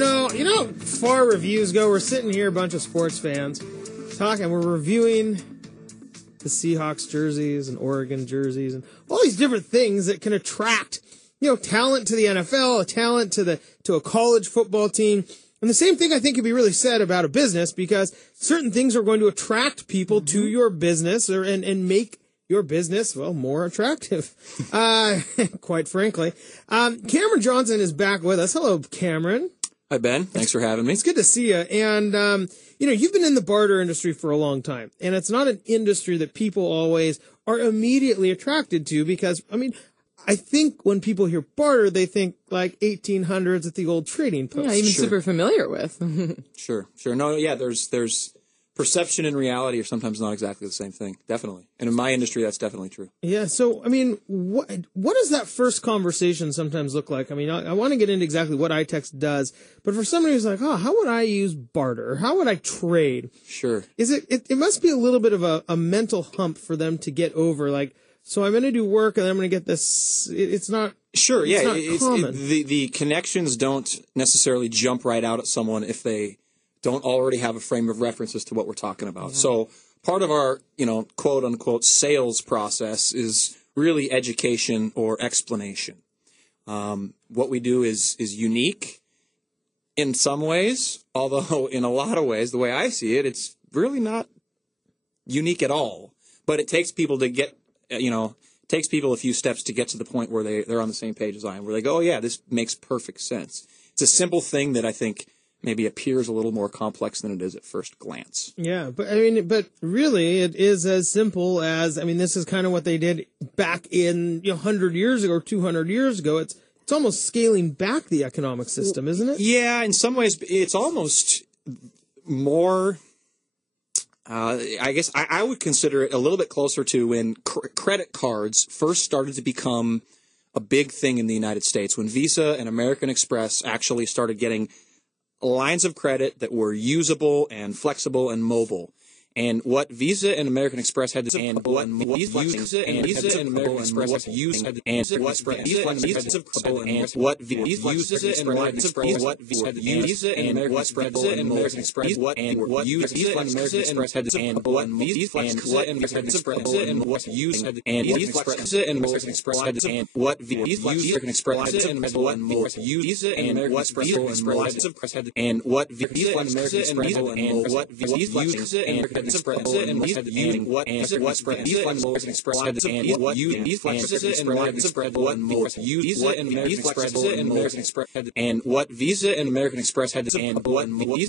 how far reviews go. We're sitting here, a bunch of sports fans, talking. We're reviewing the Seahawks jerseys and Oregon jerseys and all these different things that can attract, talent to the NFL, a talent to a college football team. And the same thing I think can be really said about a business, because certain things are going to attract people to your business and make your business, more attractive, quite frankly. Cameron Johnson is back with us. Hello, Cameron. Hi, Ben. Thanks for having me. It's good to see you. And, you've been in the barter industry for a long time, and it's not an industry that people always are immediately attracted to because, I think when people hear barter, they think like 1800s at the old trading post. Yeah, even super familiar with. Sure. No, yeah, there's perception and reality are sometimes not exactly the same thing. Definitely. And in my industry, that's definitely true. Yeah. So, what does that first conversation sometimes look like? I want to get into exactly what ITEX does, but for somebody who's like, how would I use barter? How would I trade? Sure. It must be a little bit of a mental hump for them to get over, like, so I'm going to do work and then I'm going to get this. It's not. Sure. It's not common. The connections don't necessarily jump right out at someone if they don't already have a frame of reference as to what we're talking about. Yeah. So part of our, quote unquote sales process is really education or explanation. What we do is unique in some ways, although in a lot of ways, the way I see it, it's really not unique at all. But it takes people to get, takes people a few steps to get to the point where they're on the same page as I am, where they go, oh yeah, this makes perfect sense. It's a simple thing that I think maybe appears a little more complex than it is at first glance. Yeah, but really it is as simple as, this is kind of what they did back in 100 years ago or 200 years ago. It's almost scaling back the economic system, isn't it? Yeah, in some ways it's almost more, I guess I would consider it a little bit closer to when credit cards first started to become a big thing in the United States, when Visa and American Express actually started getting lines of credit that were usable and flexible and mobile. And what Visa and American Express had to and what Visa and American Express had used and what Visa and American Express what Visa and American Express what Visa and American Express what and Visa and American Express had and what Visa and American Express and what used and Visa and American Express had and what Visa and American Express and what Visa and American Express had and what Visa and American Express and what Visa and American Express and what Visa and American Express had and what Visa and American Express what Visa and American Express and American Express had and what Visa and American Express had and what Visa and American Express used and what Visa and what Visa and American Express what Visa and American Express what and what Visa and American Express had and what Visa and American Express and what used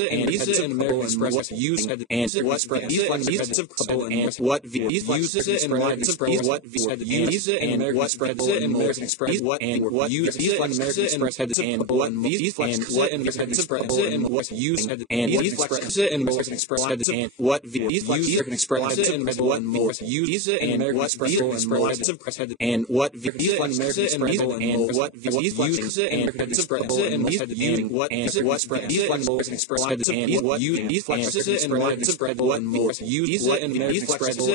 and Visa and American Express had and what Visa and Express and what Visa and American Express had and what Visa and American Express and what Visa and American Express and what Visa and American Express had and what Visa and American Express what Visa and American Express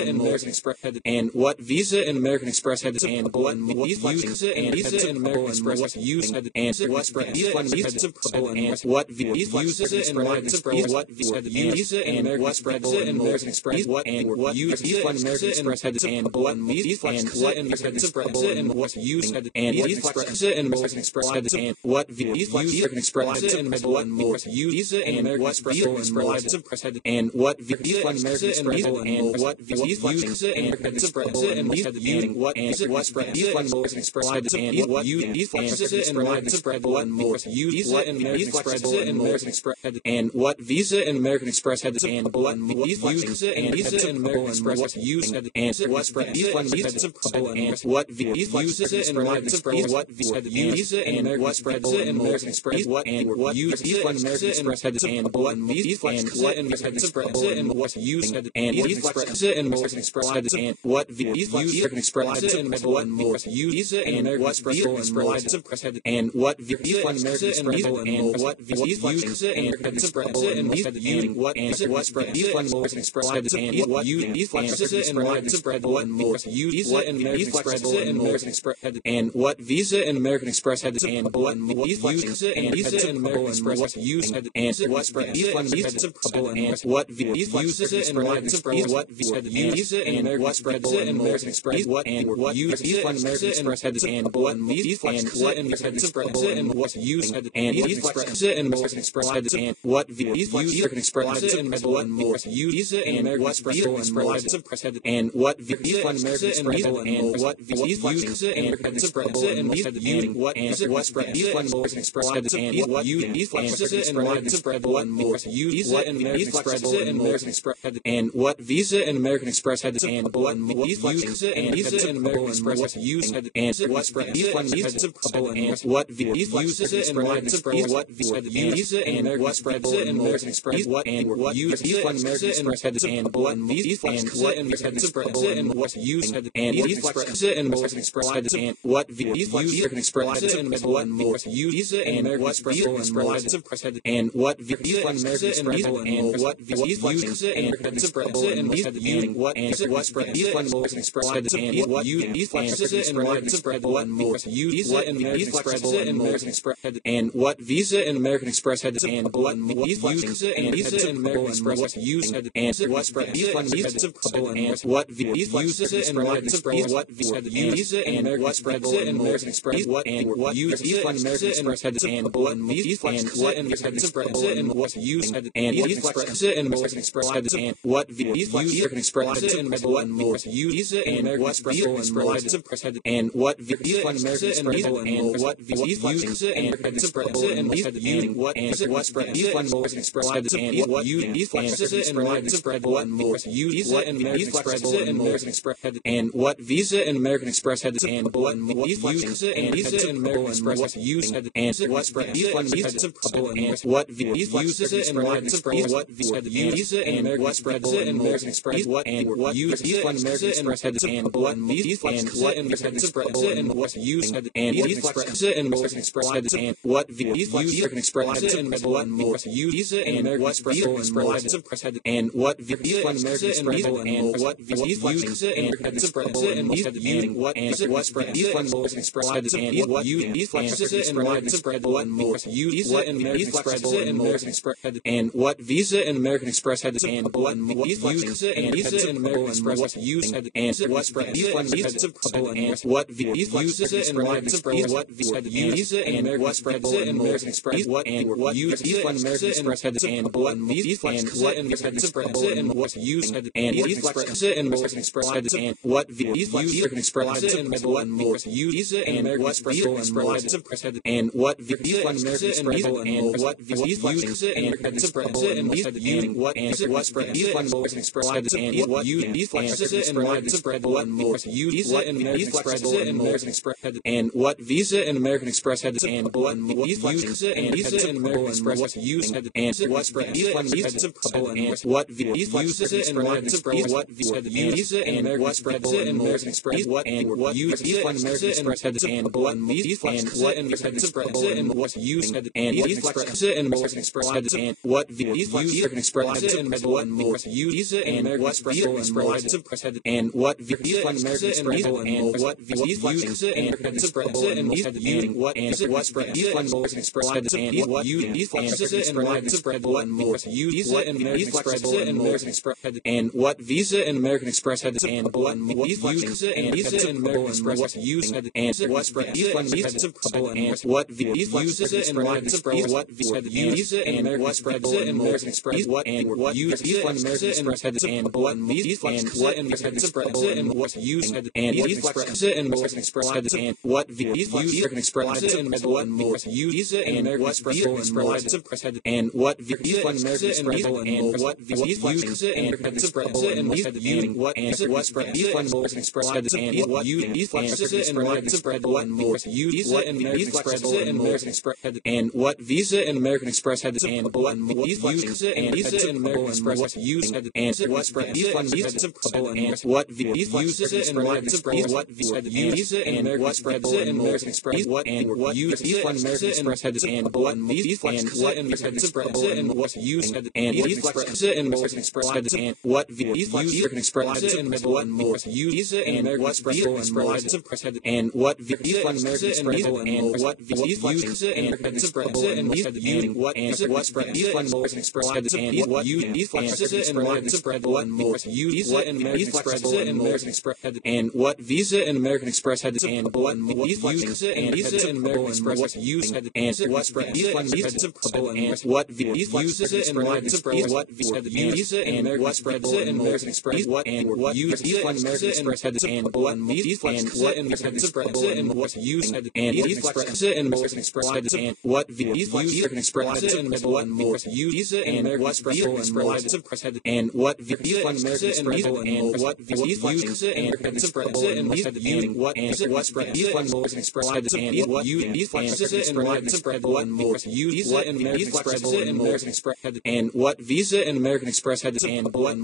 and American Express had and what Visa and American Express had and what Visa and American Express used and what Visa and what Visa and American Express what Visa and American Express and American Express what and what Visa and American Express had and what Visa and American Express and what used and Visa and American Express had and what Visa and American Express and what Visa and American Express had and what Visa and American Express and what Visa and American Express and what Visa and American Express had and what Visa and American Express what Visa and American Express and American Express had and what Visa and American Express had and what Visa and American Express what used and what Visa and what Visa and American Express what Visa and American Express what and what Visa and American Express had and what Visa and American Express and what used and Visa and American Express had and what Visa and American Express and what Visa and American Express had and what Visa and American Express and what Visa and American Express and what Visa and American Express and what Visa Visa and American Express had and what Visa and American Express what Visa and American Express and American Express had and what Visa and American Express had and what Visa and American Express what used and what Visa and what Visa and American Express what Visa and American Express what and what Visa and American Express had and what Visa and American Express and what used and Visa and American Express had and what Visa American Express and what Visa and American Express had and what Visa and American Express and what Visa and American Express and what Visa and American Express had and what Visa and American Express what Visa and American Express and American Express had and what Visa and American Express had and what Visa and American Express what used and what Visa and what Visa and American Express what Visa and American Express what and what Visa and American Express had and what Visa and American Express and what used and Visa and American Express had and what Visa American Express and what Visa and American Express had and what Visa and American Express and what Visa and American Express and what Visa and American Express had and what Visa and American Express what Visa and American Express and American Express had and what Visa and American Express had and what Visa and American Express what used and what Visa and what Visa and American Express what Visa and American Express what and what Visa and American Express had and what Visa and American Express and what used and Visa and American Express had and what Visa American Express and what Visa and American Express had and what Visa and American Express and what Visa and American Express and what Visa and American Express had and what Visa and American Express what Visa and American Express and American Express had and what Visa and American Express had and what Visa and American Express what used and what Visa and what Visa and American Express what Visa and American Express what and what Visa and American Express had and what Visa and American Express and what used and Visa and American Express had and what Visa American Express and what Visa and American Express had and what Visa and American Express and what Visa and American Express and what Visa and American Express had and what Visa and American Express what Visa and American Express and American Express had and what Visa and American Express had and what Visa and American Express what used and what Visa and what Visa and American Express what Visa and American Express what and what Visa and American Express had and what Visa and American Express and what used and Visa and American Express had and what Visa American Express and what Visa and American Express had and what Visa and American Express and what Visa and American Express and what Visa and American Express had and what Visa and American Express what Visa and American Express and American Express had and what Visa and American Express had and what Visa and American Express what used and what Visa and what Visa and American Express what Visa and American Express what and what Visa and American Express had and what Visa and American Express and what used and Visa and American Express had and what Visa American Express and what Visa and American Express had and what Visa and American Express and what Visa and American Express and what Visa and American Express had and what Visa and American Express what Visa and American Express and American Express had and what Visa and American Express had and what Visa and American Express what used and what Visa and what Visa and American Express what Visa and American Express what and what Visa and American Express had and what Visa and American Express and what used and Visa and American Express had and what Visa American Express and what Visa and American Express had and what Visa and American Express and what Visa and American Express and what Visa and American Express had and what Visa and American Express what Visa and American Express and American Express had and what Visa and American Express had and what Visa and American Express what used and what Visa and what Visa and American Express what Visa and American Express what and what Visa and American Express had and what Visa and American Express and what used and Visa Visa and American Express had and what Visa American Express and what Visa and American Express had and what Visa and American Express and what Visa and American Express and what Visa and American Express had and what Visa and American Express what Visa and American Express and American Express had and what Visa and American Express had and what Visa and American Express used had and what Visa and what Visa and American Express what Visa and what Visa and American Express what and what Visa and American Express had and what Visa and what American Express and what used had and Visa and American Express had and what Visa American Express and what Visa and what Visa and Express had and what Visa and American Express and what Visa and American Express and what Visa and American Express had and what Visa and American Express what Visa and American Express and American Express had and what Visa and American Express had and what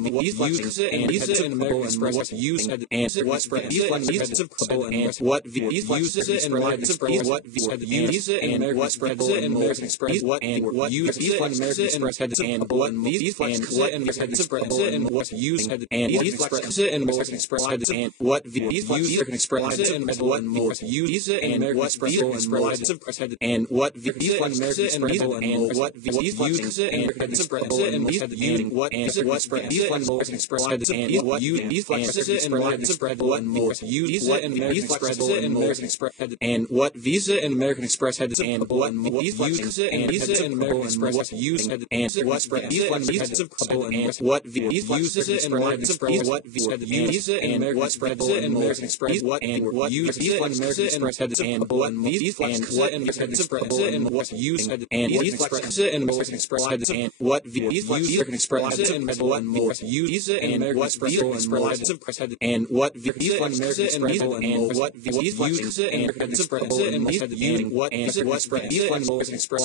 Visa and American Express used had and what Visa and what Visa and American Express what Visa and what Visa and American Express what and what Visa and American Express had and what Visa and what American Express and what used had and Visa and American Express had and what Visa American Express and what Visa and what Visa Express had and what Visa and American Express and what Visa and American Express and what Visa and American Express had and what Visa and American Express what Visa and American Express and American Express had and what Visa and American Express had and what Visa and American Express used had and what Visa and what Visa and American Express what Visa and what Visa and American Express what and what Visa and American Express had and what Visa and what American Express and what used had and what Visa and American Express had and what Visa American Express and what Visa and what Visa Express had and what Visa and American Express and what Visa and American Express and what Visa and American Express had and what Visa and American Express what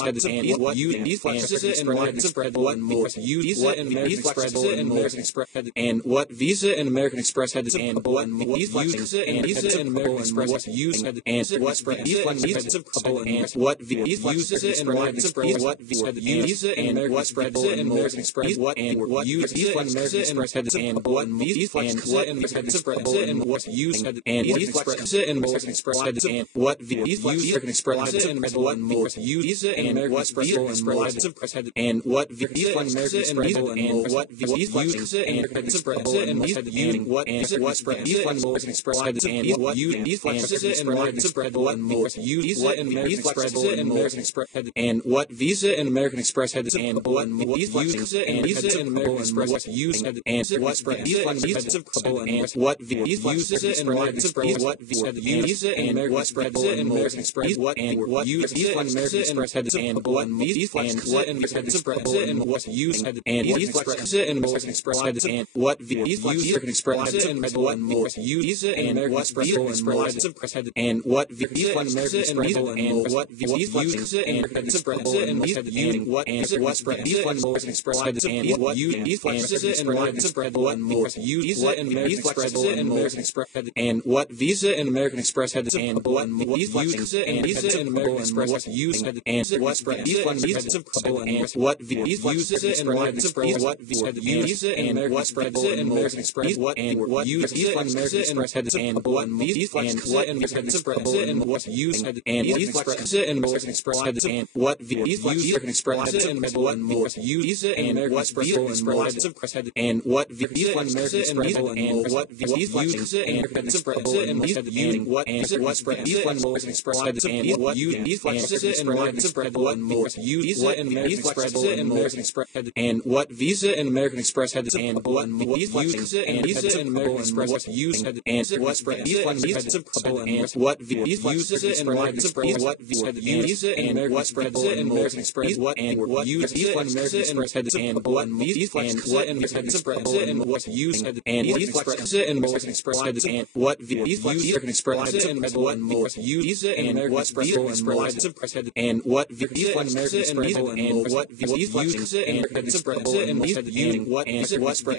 Visa and American Express and American Express had and what Visa and American Express had and what Visa and American Express used had and what Visa and what Visa and American Express what Visa and what Visa and American Express what and what Visa and American Express had and what Visa and what American Express and what used had and what Visa and American Express had and what Visa American Express and what Visa and American Express had and what Visa and American and what Visa and American Express and what and what Visa and American Express had and what Visa and American Express what Visa and American Express and American Express had and what Visa and American Express had and what Visa and American Express what used had and what Visa and what Visa and American Express what Visa and what Visa and American Express what and what Visa and American Express had and what Visa and what American Express and what used had and what Visa and American Express had and what Visa American Express and what Visa and what Visa Express had and what Visa and American Express and what Visa and American Express and what Visa and American Express had and what Visa and American Express what Visa and American Express and American Express had and what Visa and American Express had and what Visa and American Express what used had and what Visa and what Visa and American Express what Visa and what Visa and American Express what and what Visa and American Express had and what Visa and what American Express and what used had and what Visa and American Express had and what Visa American Express and what Visa and what Visa Express had and what Visa and American and what Visa and American Express and what Visa and American Express had and what Visa and American Express what Visa and American Express and American Express had and what Visa and American Express had and what Visa and American Express what used had and what Visa and what Visa and American Express what Visa and what Visa and American Express what and what Visa and American Express had and what Visa and what American Express and what used had and what Visa and American Express had and what Visa American Express and what Visa and what Visa Express had and what Visa and American Express and what Visa and American Express and what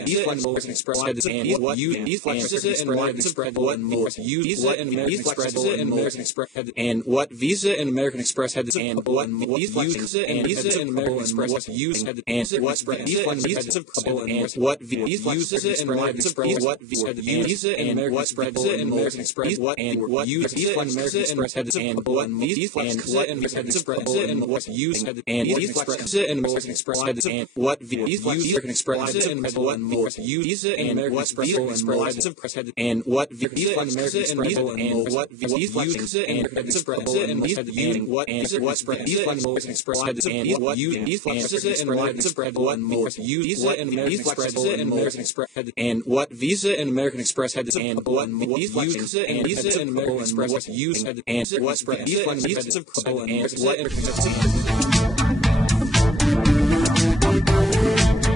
Visa and American Express had and what Visa and American Express what Visa and American Express and American Express had and what Visa and American Express had and what Visa and American Express what used had and what Visa what uses it and what Visa and American Express and American Express what and what uses it and American Express had and what Visa and American Express and what use and Visa and American Express had and what American Express and what Visa and American Express and what Visa and American Express and what Visa and American Express and what Visa Express had and what you and American Express what Visa and American Express and American Express had and what Visa and American Express had and what Visa and American Express use and what Visa and what